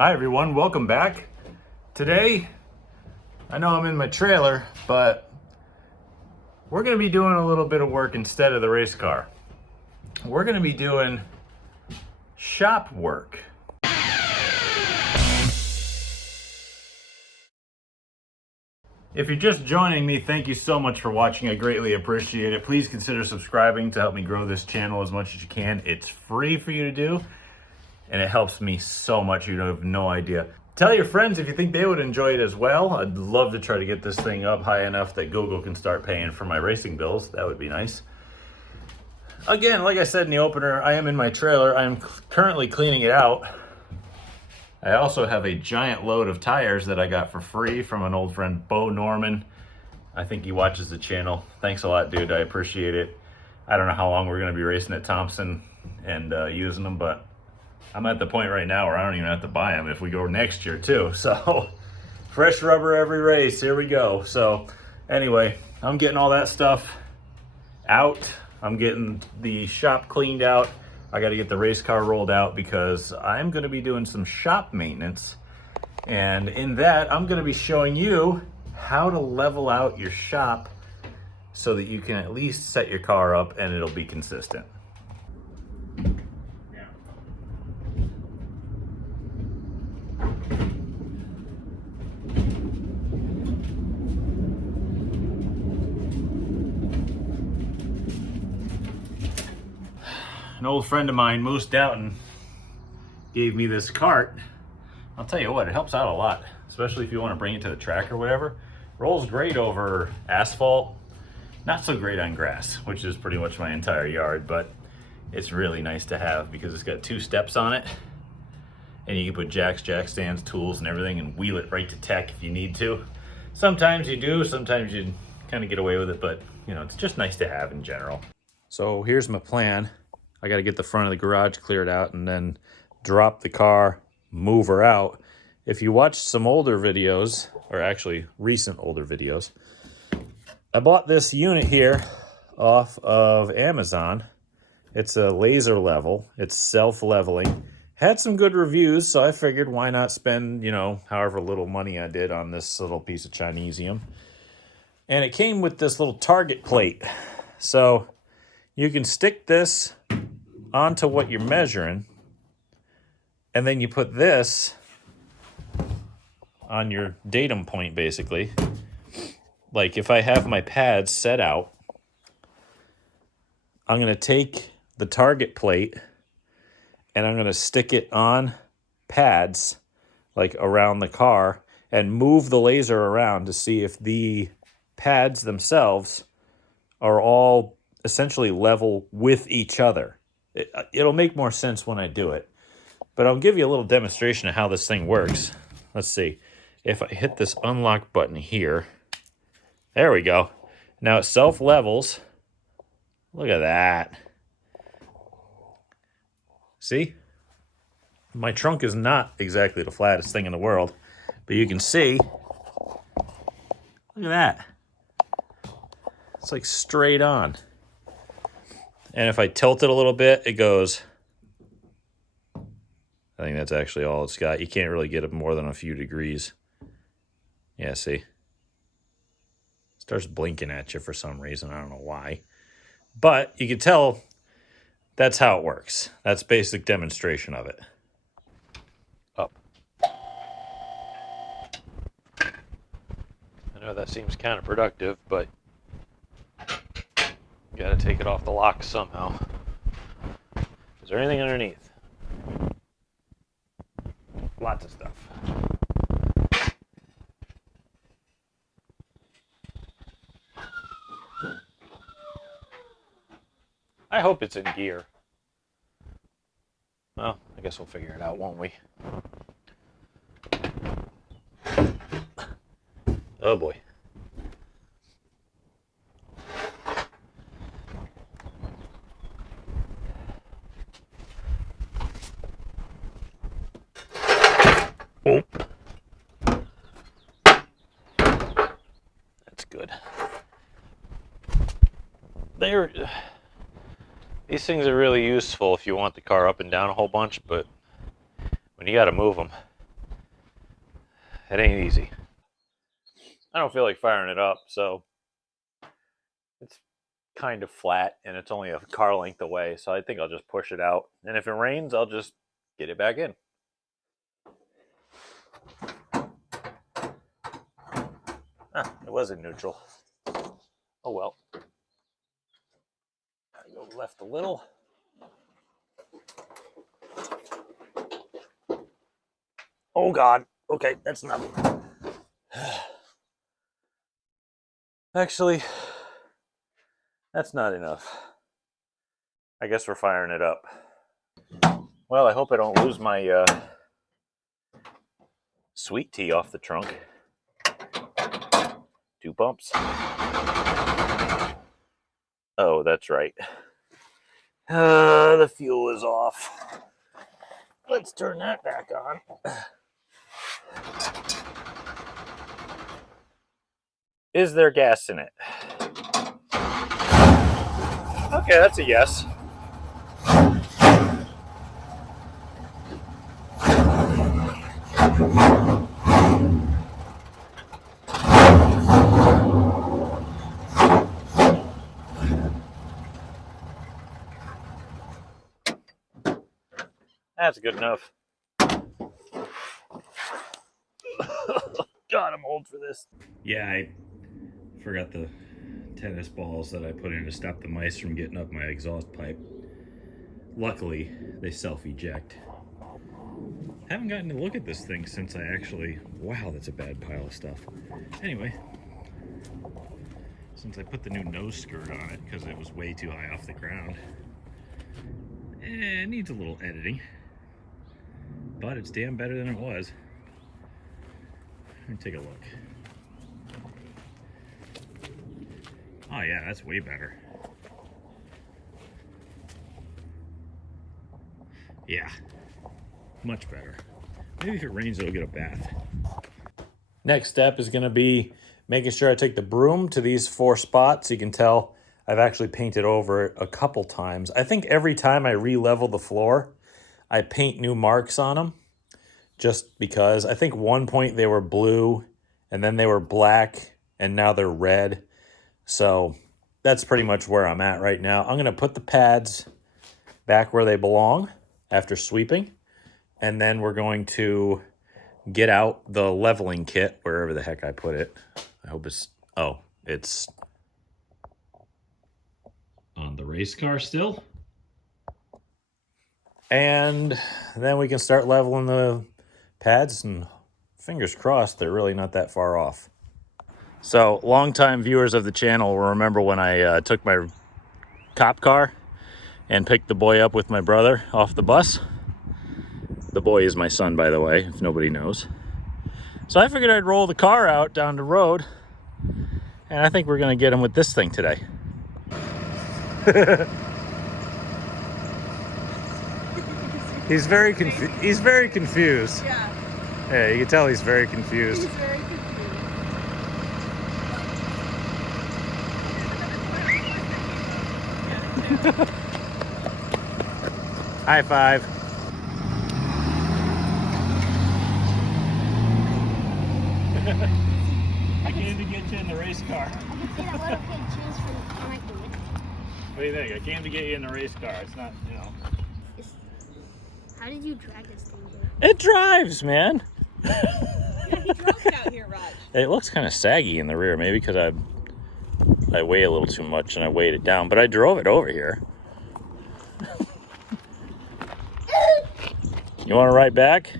Hi everyone, welcome back. Today, I know I'm in my trailer, but we're going to be doing a little bit of work instead of the race car. We're going to be doing shop work. If you're just joining me, thank you so much for watching. I greatly appreciate it. Please consider subscribing to help me grow this channel as much as you can. It's free for you to do, and it helps me so much. You have no idea. Tell your friends if you think they would enjoy it as well. I'd love to try to get this thing up high enough that Google can start paying for my racing bills. That would be nice. Again, like I said in the opener, I am in my trailer. I am currently cleaning it out. I also have a giant load of tires that I got for free from an old friend, Bo Norman. I think he watches the channel. Thanks a lot, dude. I appreciate it. I don't know how long we're going to be racing at Thompson and using them, but I'm at the point right now where I don't even have to buy them if we go next year too. So fresh rubber every race, here we go. So anyway, I'm getting all that stuff out. I'm getting the shop cleaned out. I got to get the race car rolled out because I'm going to be doing some shop maintenance. And in that, I'm going to be showing you how to level out your shop so that you can at least set your car up and it'll be consistent. An old friend of mine, Moose Doughton, gave me this cart. I'll tell you what, it helps out a lot, especially if you want to bring it to the track or whatever. Rolls great over asphalt, not so great on grass, which is pretty much my entire yard, but it's really nice to have because it's got 2 steps on it, and you can put jacks, jack stands, tools, and everything, and wheel it right to tech if you need to. Sometimes you do, sometimes you kind of get away with it, but you know, it's just nice to have in general. So here's my plan. I got to get the front of the garage cleared out and then drop the car, move her out. If you watch some older videos, or actually recent older videos, I bought this unit here off of Amazon. It's a laser level. It's self-leveling. Had some good reviews, so I figured why not spend, you know, however little money I did on this little piece of Chinesium. And it came with this little target plate. So you can stick this onto what you're measuring, and then you put this on your datum point, basically. Like if I have my pads set out, I'm going to take the target plate and I'm going to stick it on pads like around the car and move the laser around to see if the pads themselves are all essentially level with each other. It'll make more sense when I do it, but I'll give you a little demonstration of how this thing works. Let's see. If I hit this unlock button here, there we go. Now it self-levels. Look at that. See? My trunk is not exactly the flattest thing in the world, but you can see, look at that. It's like straight on. And if I tilt it a little bit, it goes. I think that's actually all it's got. You can't really get it more than a few degrees. Yeah, see? It starts blinking at you for some reason. I don't know why. But you can tell that's how it works. That's basic demonstration of it. Up. I know that seems counterproductive, but you gotta take it off the lock somehow. Is there anything underneath? Lots of stuff. I hope it's in gear. Well, I guess we'll figure it out, won't we? Oh boy. Oh. That's good. These things are really useful if you want the car up and down a whole bunch, but when you got to move them, It ain't easy. I don't feel like firing it up, so it's kind of flat and it's only a car length away, so I think I'll just push it out. And if it rains, I'll just get it back in. Ah, it was in neutral. Oh well. I go left a little. Oh God. Okay, that's enough. Actually, that's not enough. I guess we're firing it up. Well, I hope I don't lose my sweet tea off the trunk. 2 pumps. Oh, that's right. The fuel is off. Let's turn that back on. Is there gas in it? Okay, that's a yes. That's good enough. God, I'm old for this. Yeah, I forgot the tennis balls that I put in to stop the mice from getting up my exhaust pipe. Luckily, they self-eject. Haven't gotten to look at this thing since I actually... Wow, that's a bad pile of stuff. Anyway, since I put the new nose skirt on it because it was way too high off the ground, it needs a little editing. But it's damn better than it was. Let me take a look. Oh yeah, that's way better. Yeah, much better. Maybe if it rains, it'll get a bath. Next step is gonna be making sure I take the broom to these 4 spots. You can tell I've actually painted over it a couple times. I think every time I re-level the floor, I paint new marks on them. Just because I think one point they were blue and then they were black and now they're red. So that's pretty much where I'm at right now. I'm going to put the pads back where they belong after sweeping. And then we're going to get out the leveling kit, wherever the heck I put it. I hope it's, oh, it's on the race car still. And then we can start leveling the pads, and fingers crossed they're really not that far off. So longtime viewers of the channel will remember when I took my cop car and picked the boy up with my brother off the bus. The boy is my son, by the way, if nobody knows. So I figured I'd roll the car out down the road, and I think we're gonna get him with this thing today. He's very confused. Yeah. Yeah, you can tell he's very confused. He's very confused. High five. I came to get you in the race car. I can see that little kid choose from the comic book. What do you think? I came to get you in the race car. It's not, you know. How did you drag this thing here? It drives, man. Yeah, he drove it out here, Raj. It looks kind of saggy in the rear, maybe because I weigh a little too much and I weighed it down, but I drove it over here. You want to ride back?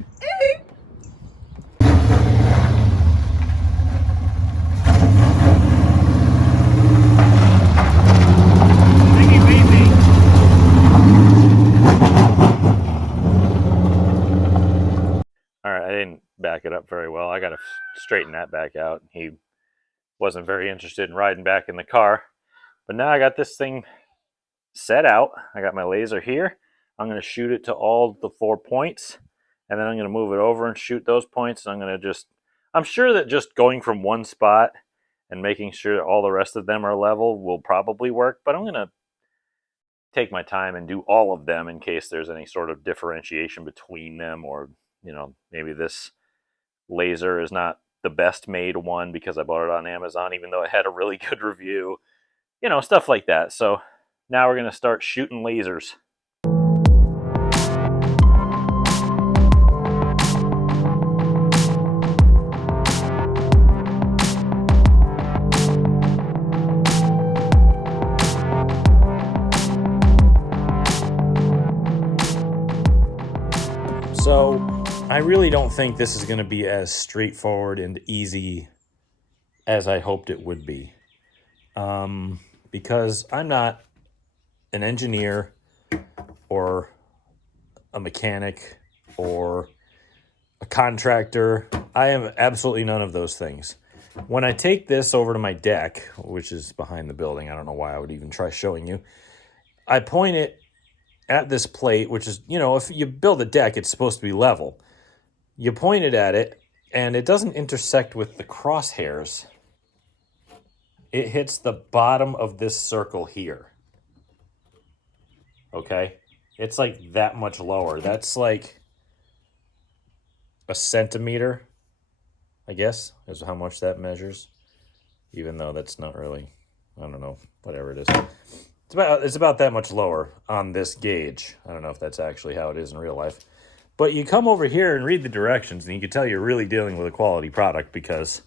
All right, I didn't back it up very well. I got to straighten that back out. He wasn't very interested in riding back in the car. But now I got this thing set out. I got my laser here. I'm going to shoot it to all the 4 points. And then I'm going to move it over and shoot those points. And I'm going to I'm sure that just going from one spot and making sure that all the rest of them are level will probably work. But I'm going to take my time and do all of them in case there's any sort of differentiation between them, or, you know, maybe this laser is not the best made one because I bought it on Amazon, even though it had a really good review. You know, stuff like that. So now we're going to start shooting lasers. So I really don't think this is going to be as straightforward and easy as I hoped it would be. Because I'm not an engineer or a mechanic or a contractor. I am absolutely none of those things. When I take this over to my deck, which is behind the building, I don't know why I would even try showing you, I point it at this plate, which is, you know, if you build a deck, it's supposed to be level. You point it at it, and it doesn't intersect with the crosshairs. It hits the bottom of this circle here. Okay? It's like that much lower. That's like a centimeter, I guess, is how much that measures. Even though that's not really, I don't know, whatever it is. It's about that much lower on this gauge. I don't know if that's actually how it is in real life. But you come over here and read the directions, and you can tell you're really dealing with a quality product because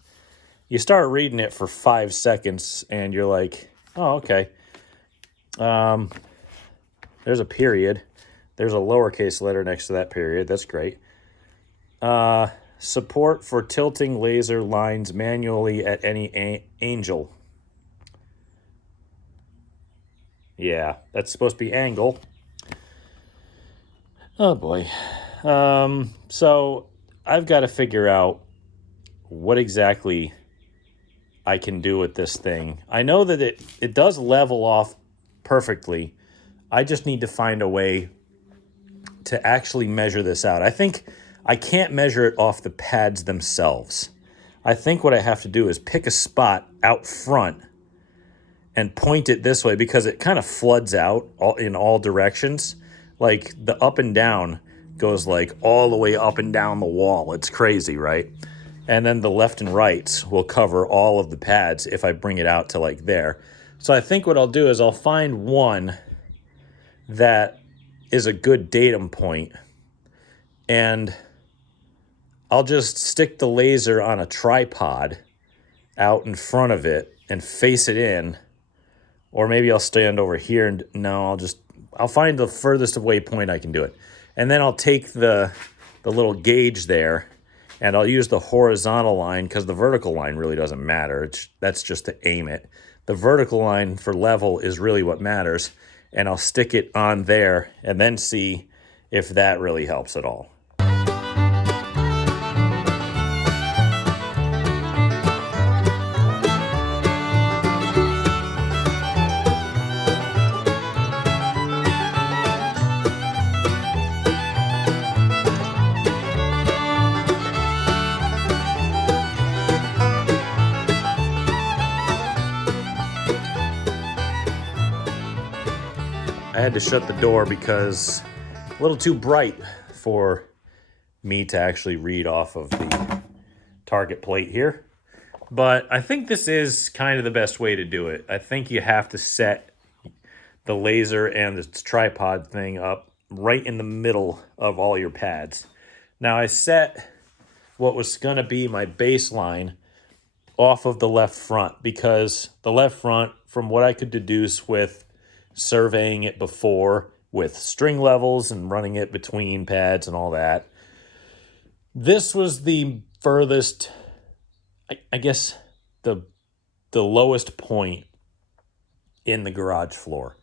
you start reading it for 5 seconds, and you're like, oh, okay. There's a period. There's a lowercase letter next to that period. That's great. Support for tilting laser lines manually at any angle. Yeah, that's supposed to be angle. Oh boy. So I've got to figure out what exactly I can do with this thing. I know that it does level off perfectly. I just need to find a way to actually measure this out. I think I can't measure it off the pads themselves. I think what I have to do is pick a spot out front and point it this way because it kind of floods out in all directions. Like the up and down goes like all the way up and down the wall. It's crazy, right? And then the left and rights will cover all of the pads if I bring it out to like there. So I think what I'll do is I'll find one that is a good datum point, and I'll just stick the laser on a tripod out in front of it and face it in, or maybe I'll stand over here and no, I'll find the furthest away point I can do it. And then I'll take the little gauge there and I'll use the horizontal line because the vertical line really doesn't matter. That's just to aim it. The vertical line for level is really what matters. And I'll stick it on there and then see if that really helps at all. I had to shut the door because a little too bright for me to actually read off of the target plate here. But I think this is kind of the best way to do it. I think you have to set the laser and the tripod thing up right in the middle of all your pads. Now I set what was going to be my baseline off of the left front because the left front, from what I could deduce with surveying it before with string levels and running it between pads and all that, this was the furthest, I guess, the lowest point in the garage floor.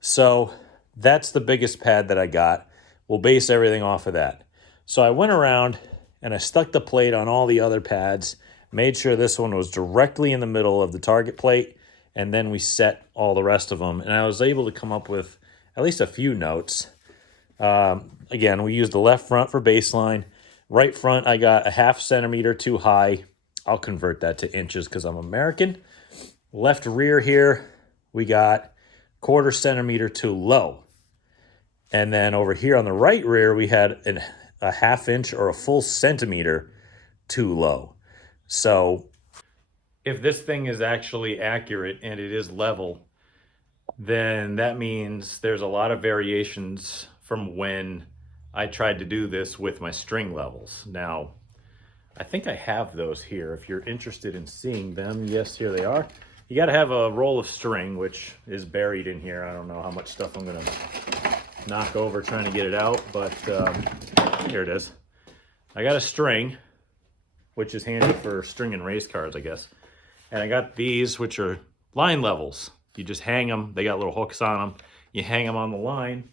So that's the biggest pad that I got. We'll base everything off of that. So I went around and I stuck the plate on all the other pads, made sure this one was directly in the middle of the target plate, and then we set all the rest of them. And I was able to come up with at least a few notes. Again, we used the left front for baseline. Right front, I got a 0.5 centimeter too high. I'll convert that to inches because I'm American. Left rear here, we got 1/4 centimeter too low. And then over here on the right rear, we had a 1/2 inch or a full centimeter too low. So if this thing is actually accurate and it is level, then that means there's a lot of variations from when I tried to do this with my string levels. Now, I think I have those here. If you're interested in seeing them, yes, here they are. You got to have a roll of string, which is buried in here. I don't know how much stuff I'm going to knock over trying to get it out, but here it is. I got a string, which is handy for stringing race cars, I guess. And I got these, which are line levels. You just hang them. They got little hooks on them. You hang them on the line,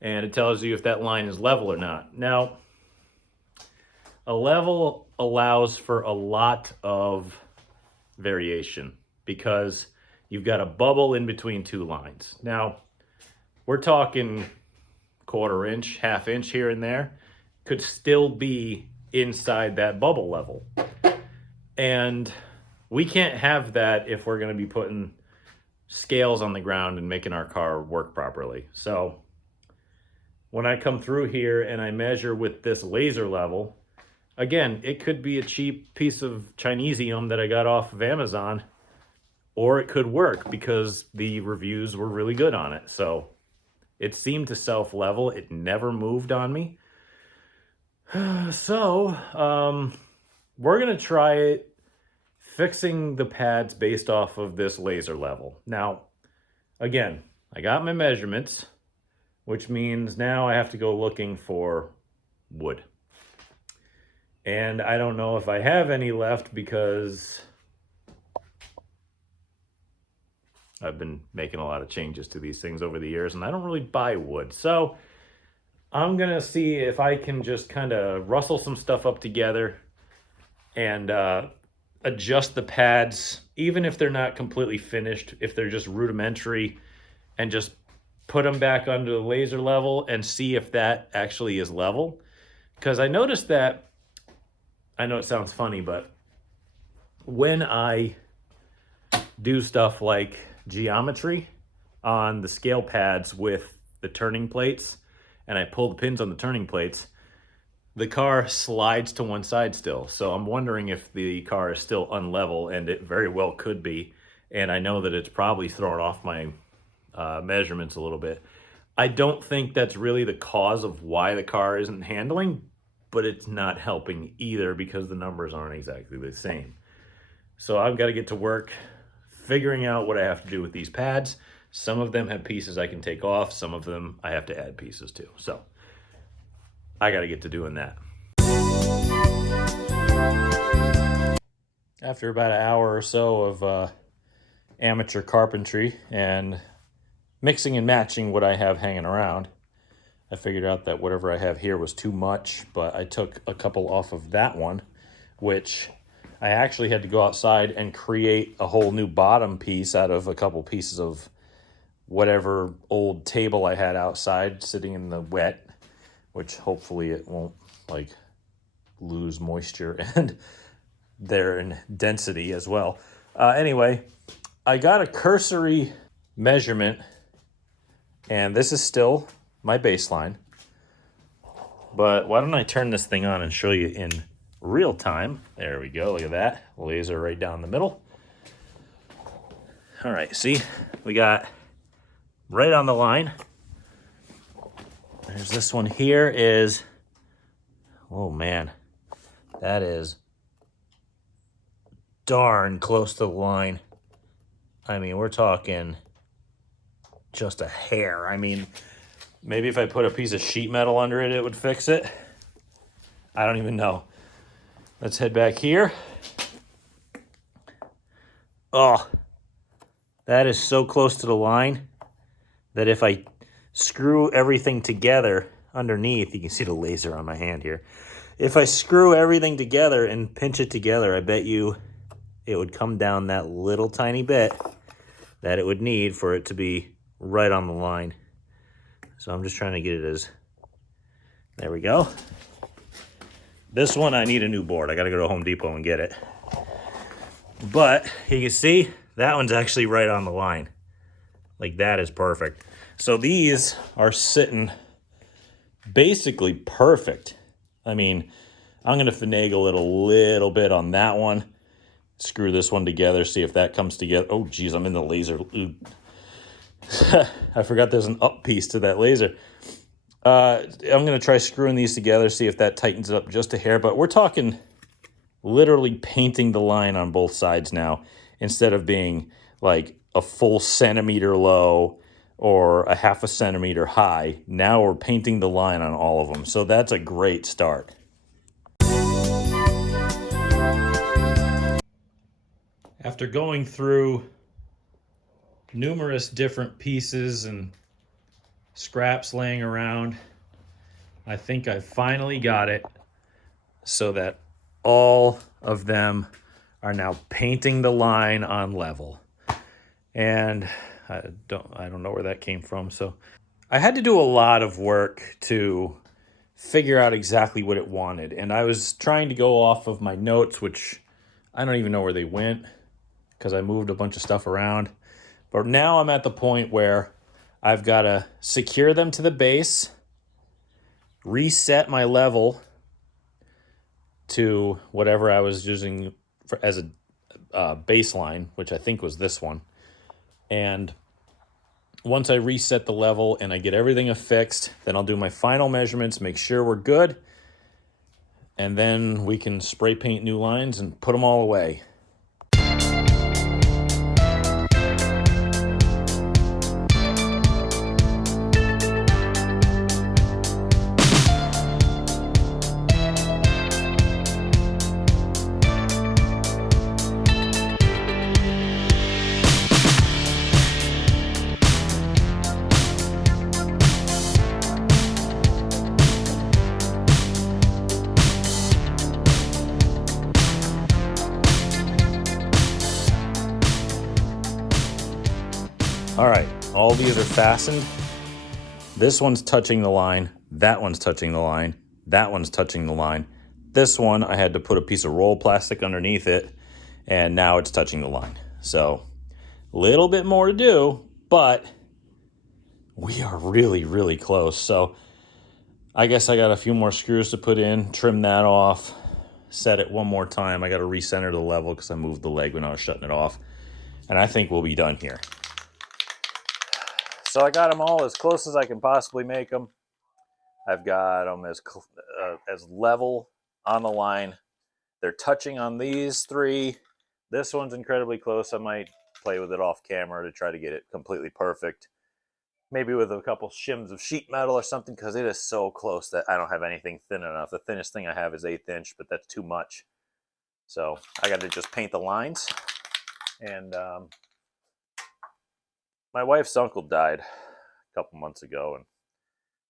and it tells you if that line is level or not. Now, a level allows for a lot of variation because you've got a bubble in between two lines. Now, we're talking 1/4 inch, 1/2 inch here and there. Could still be inside that bubble level. And we can't have that if we're going to be putting scales on the ground and making our car work properly. So when I come through here and I measure with this laser level, again, it could be a cheap piece of Chinesium that I got off of Amazon, or it could work because the reviews were really good on it. So it seemed to self-level. It never moved on me. So we're going to try it fixing the pads based off of this laser level. Now, again, I got my measurements, which means now I have to go looking for wood. And I don't know if I have any left because I've been making a lot of changes to these things over the years and I don't really buy wood. So I'm going to see if I can just kind of rustle some stuff up together and adjust the pads, even if they're not completely finished, if they're just rudimentary, and just put them back under the laser level and see if that actually is level. Because I noticed that, I know it sounds funny, but when I do stuff like geometry on the scale pads with the turning plates, and I pull the pins on the turning plates, the car slides to one side still. So I'm wondering if the car is still unlevel, and it very well could be. And I know that it's probably throwing off my measurements a little bit. I don't think that's really the cause of why the car isn't handling, but it's not helping either because the numbers aren't exactly the same. So I've got to get to work figuring out what I have to do with these pads. Some of them have pieces I can take off. Some of them I have to add pieces to. So I got to get to doing that. After about an hour or so of amateur carpentry and mixing and matching what I have hanging around, I figured out that whatever I have here was too much, but I took a couple off of that one, which I actually had to go outside and create a whole new bottom piece out of a couple pieces of whatever old table I had outside sitting in the wet, which hopefully it won't like lose moisture and they're in density as well. Anyway, I got a cursory measurement, and this is still my baseline. But why don't I turn this thing on and show you in real time. There we go, look at that. Laser right down the middle. All right, see, we got right on the line. There's this one here is, oh man, that is darn close to the line. I mean, we're talking just a hair. I mean, maybe if I put a piece of sheet metal under it, it would fix it. I don't even know. Let's head back here. Oh, that is so close to the line that if I screw everything together underneath, you can see the laser on my hand here. If I screw everything together and pinch it together, I bet you it would come down that little tiny bit that it would need for it to be right on the line. So I'm just trying to get it as, there we go. This one, I need a new board. I gotta go to Home Depot and get it. But you can see that one's actually right on the line. Like, that is perfect. So these are sitting basically perfect. I mean, I'm going to finagle it a little bit on that one. Screw this one together, see if that comes together. Oh, geez, I'm in the laser. I forgot there's an up piece to that laser. I'm going to try screwing these together, see if that tightens it up just a hair. But we're talking literally painting the line on both sides now, instead of being like a full centimeter low or a half a centimeter high. Now we're painting the line on all of them. So that's a great start. After going through numerous different pieces and scraps laying around, I think I finally got it so that all of them are now painting the line on level. And I don't know where that came from. So I had to do a lot of work to figure out exactly what it wanted. And I was trying to go off of my notes, which I don't even know where they went because I moved a bunch of stuff around. But now I'm at the point where I've got to secure them to the base, reset my level to whatever I was using as a baseline, which I think was this one. And once I reset the level and I get everything affixed, then I'll do my final measurements, make sure we're good, and then we can spray paint new lines and put them all away. All right, all these are fastened. This one's touching the line, that one's touching the line, that one's touching the line. This one, I had to put a piece of roll plastic underneath it, and now it's touching the line. So, a little bit more to do, but we are really, really close. So, I guess I got a few more screws to put in, trim that off, set it one more time. I got to recenter the level because I moved the leg when I was shutting it off. And I think we'll be done here. So I got them all as close as I can possibly make them. I've got them as level on the line. They're touching on these three. This one's incredibly close. I might play with it off camera to try to get it completely perfect. Maybe with a couple shims of sheet metal or something, because it is so close that I don't have anything thin enough. The thinnest thing I have is 1/8 inch, but that's too much. So I got to just paint the lines. And my wife's uncle died a couple months ago, and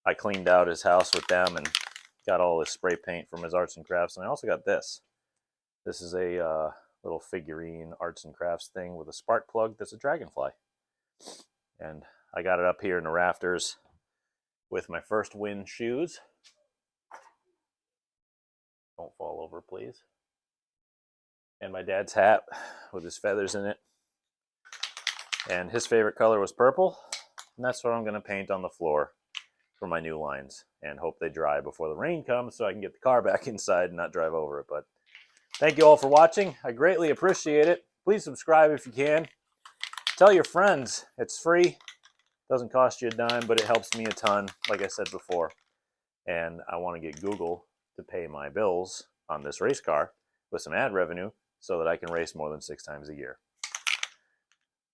I cleaned out his house with them and got all his spray paint from his arts and crafts. And I also got this. This is a little figurine arts and crafts thing with a spark plug that's a dragonfly. And I got it up here in the rafters with my First Wind shoes. Don't fall over, please. And my dad's hat with his feathers in it. And his favorite color was purple. And that's what I'm going to paint on the floor for my new lines. And hope they dry before the rain comes so I can get the car back inside and not drive over it. But thank you all for watching. I greatly appreciate it. Please subscribe if you can. Tell your friends. It's free. Doesn't cost you a dime, but it helps me a ton, like I said before. And I want to get Google to pay my bills on this race car with some ad revenue so that I can race more than 6 times a year.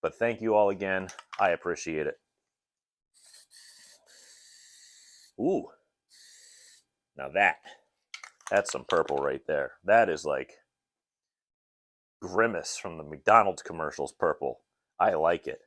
But thank you all again. I appreciate it. Ooh. Now that's some purple right there. That is like Grimace from the McDonald's commercials purple. I like it.